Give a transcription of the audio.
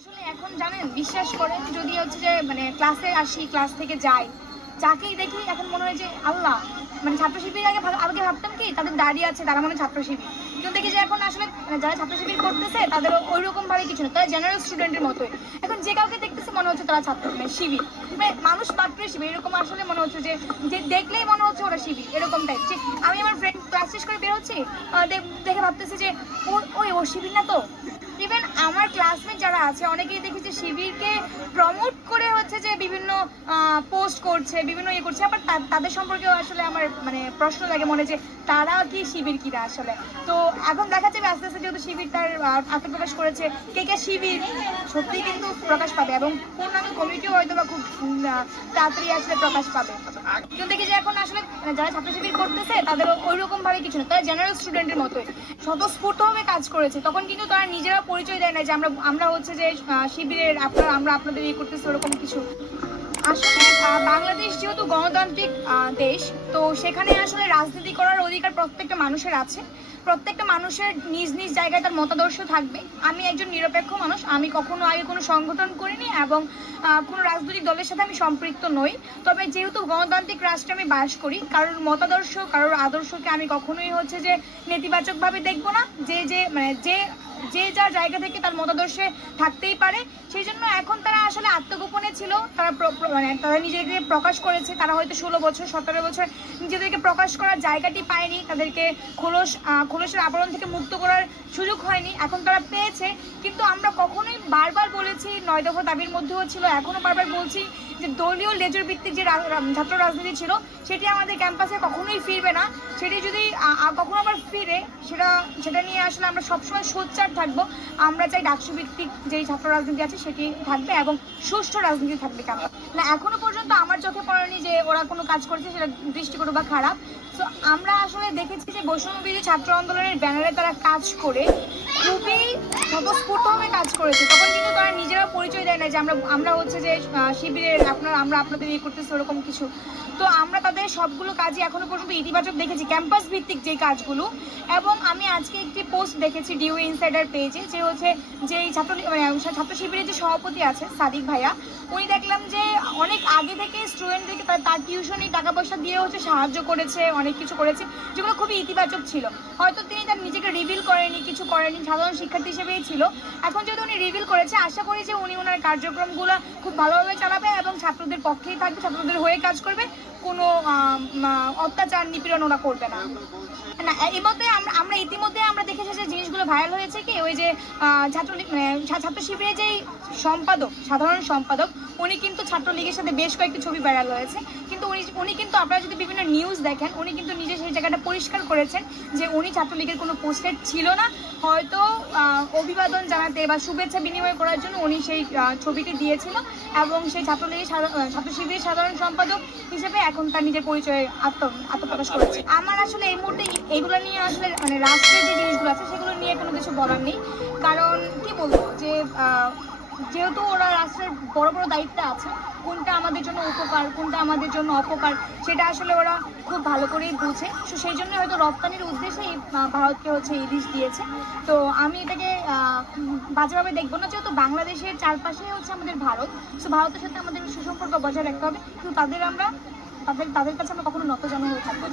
আসলে এখন জানেন, বিশ্বাস করেন, যদি হচ্ছে যে মানে ক্লাসে আসি, ক্লাস থেকে যাই, যাকেই দেখি এখন মনে হয় যে আল্লাহ, মানে ছাত্র শিবির আগে ভাবতাম কি তাদের দাঁড়িয়ে আছে, তারা মনে হয় ছাত্র শিবির। কিন্তু দেখি যে এখন আসলে মানে যারা ছাত্র শিবির করতেছে তাদের ওই রকম ভাবে কিছু না, তারা জেনারেল স্টুডেন্টের মতোই। এখন যে কাউকে দেখতেছে মনে হচ্ছে তারা ছাত্র মানে শিবির, মানে মানুষ মাত্রই শিবির এরকম আসলে মনে হচ্ছে যে যে দেখলেই মনে হচ্ছে ওরা শিবির এরকম টাইপ। যে আমি আমার ফ্রেন্ড ক্লাস শেষ করে বের হচ্ছি, দেখে ভাবতেছি যে ও শিবির না তো। ইভেন আমার ক্লাসমেট যারা আছে অনেকেই দেখি যে শিবিরকে প্রমোট করে হচ্ছে যে বিভিন্ন পোস্ট করছে, বিভিন্ন ইয়ে করছে। আবার তাদের সম্পর্কেও আসলে আমার মানে প্রশ্ন লাগে মনে, যে তারা কি শিবির কিনা আসলে। তো এখন দেখা যাবে আস্তে আস্তে, যেহেতু শিবির তার আত্মপ্রকাশ করেছে, কে কে শিবির সত্যিই কিন্তু প্রকাশ পাবে, এবং পূর্ণাঙ্গ কমিটিও হয়তো বা খুব তাড়াতাড়ি আসলে প্রকাশ পাবে। কিন্তু দেখি যে এখন আসলে যারা ছাত্র শিবির করতেছে তাদের ওই রকম ভাবে কিছু না, তারা জেনারেল স্টুডেন্টের মতোই স্বতঃস্ফূর্তভাবে কাজ করেছে। তখন কিন্তু তারা নিজেরা পরিচয় দেয় না যে আমরা হচ্ছে যে শিবিরের আমরা আপনাদের ইয়ে করতেছি ওরকম কিছু। আসলে বাংলাদেশ যেহেতু গণতান্ত্রিক দেশ, তো সেখানে আসলে রাজনীতি করার অধিকার প্রত্যেকটা মানুষের আছে। প্রত্যেকটা মানুষের নিজ নিজ জায়গায় তার মতাদর্শ থাকবে। আমি একজন নিরপেক্ষ মানুষ, আমি কখনো আগে কোনো সংগঠন করিনি এবং কোনো রাজনৈতিক দলের সাথে আমি সম্পৃক্ত নই। তবে যেহেতু গণতান্ত্রিক রাষ্ট্রে আমি বাস করি, কারোর মতাদর্শ, কারোর আদর্শকে আমি কখনোই হচ্ছে যে নেতিবাচকভাবে দেখবো না। যে যার জায়গা থেকে তার মতাদর্শে থাকতেই পারে। সেই জন্য এখন তারা আসলে আত্মগোপনে ছিল, মানে তারা নিজেকে প্রকাশ করেছে। তারা হয়তো 16 বছর 17 বছর নিজেদেরকে প্রকাশ করার জায়গাটি পায়নি, তাদেরকে খোলসের আবরণ থেকে মুক্ত করার সুযোগ হয়নি, এখন তারা পেয়েছে। কিন্তু আমরা কখনোই বারবার বলেছি, 9 দফা দাবির মধ্যেও ছিল, এখনো বারবার বলছি যে দলীয় লেজুর ভিত্তিক যে ছাত্র রাজনীতি ছিল সেটি আমাদের ক্যাম্পাসে কখনোই ফিরবে না। সেটি যদি কখনো আবার ফিরে, সেটা নিয়ে আসলে আমরা সবসময় সোচ্চার থাকবো। আমরা চাই ডাকসু ভিত্তিক যেই ছাত্র রাজনীতি আছে সেটি থাকবে এবং সুষ্ঠু রাজনীতি থাকবে ক্যাম্পাস। না, এখনো পর্যন্ত আমার চোখে পড়েনি যে ওরা কোনো কাজ করেছে সেটা দৃষ্টিকটু বা খারাপ। তো আমরা আসলে দেখেছি যে বৈষম্যবিরোধী ছাত্র আন্দোলনের ব্যানারে তারা কাজ করে খুবই স্বতঃস্ফূর্তভাবে কাজ করেছে। তখন কিন্তু তারা নিজেরা পরিচয় দেয় না যে আমরা হচ্ছে যে শিবিরের আমরা আপনাদের ইয়ে করতেছি ওরকম কিছু। তো আমরা তাদের সবগুলো কাজই এখনো পর্যন্ত ইতিবাচক দেখেছি, ক্যাম্পাস ভিত্তিক যে কাজগুলো। এবং আমি আজকে একটি পোস্ট দেখেছি ডিউ ইনসাইডার পেজে, যে হচ্ছে যে ছাত্র শিবিরের যে সভাপতি আছে সাদিক ভাইয়া, উনি দেখলাম যে অনেক আগে থেকে স্টুডেন্টদেরকে তার টিউশনি টাকা পয়সা দিয়ে হচ্ছে সাহায্য করেছে, অনেক কিছু করেছে যেগুলো খুবই ইতিবাচক ছিল। হয়তো তিনি তার নিজেকে রিভিল করেনি, কিছু করেনি, সাধারণ শিক্ষার্থী হিসেবেই ছিল। এখন যেহেতু উনি রিভিল করেছে, আশা করি যে উনি ওনার কার্যক্রমগুলো খুব ভালোভাবে চালাবে এবং ছাত্রদের পক্ষেই থাকবে, ছাত্রদের হয়ে কাজ করবে, কোনো অত্যাচার নিপীড়ন ওরা করবে না। না, এই মতে আমরা ইতিমধ্যে আমরা দেখেছি যে জিনিসগুলো ভাইরাল হয়েছে কি, ওই যে ছাত্র শিবিরের যেই সম্পাদক, সাধারণ সম্পাদক, উনি কিন্তু ছাত্রলীগের সাথে বেশ কয়েকটি ছবি ভাইরাল হয়েছে। কিন্তু উনি কিন্তু আপনারা যদি বিভিন্ন নিউজ দেখেন, উনি কিন্তু নিজে সেই জায়গাটা পরিষ্কার করেছেন যে উনি ছাত্রলীগের কোনো পোস্টেড ছিল না। হয়তো অভিবাদন জানাতে বা শুভেচ্ছা বিনিময় করার জন্য উনি সেই ছবিটি দিয়েছিল, এবং সেই ছাত্র শিবিরের সাধারণ সম্পাদক হিসেবে এখন তার নিজের পরিচয়ে আত্মপ্রকাশ করেছে। আমার আসলে এই মুহূর্তে এইগুলো নিয়ে আসলে মানে রাষ্ট্রের যে জিনিসগুলো আছে সেগুলো নিয়ে কোনো কিছু বলার নেই। কারণ কি বলবো, যে যেহেতু ওরা রাষ্ট্রের বড় বড় দায়িত্বে আছে, কোনটা আমাদের জন্য উপকার কোনটা আমাদের জন্য অপকার সেটা আসলে ওরা খুব ভালো করেই বুঝে। তো সেই জন্য হয়তো রপ্তানির উদ্দেশ্যে ভারতকে হচ্ছে ইলিশ দিয়েছে। তো আমি এটাকে বাজেভাবে দেখবো না, যেহেতু বাংলাদেশের চারপাশে হচ্ছে আমাদের ভারত। তো ভারতের সাথে আমাদের সুসম্পর্ক বজায় রাখতে হবে, কিন্তু তাদের কাছে আমরা কখনো নতজানু হয়ে থাকবো।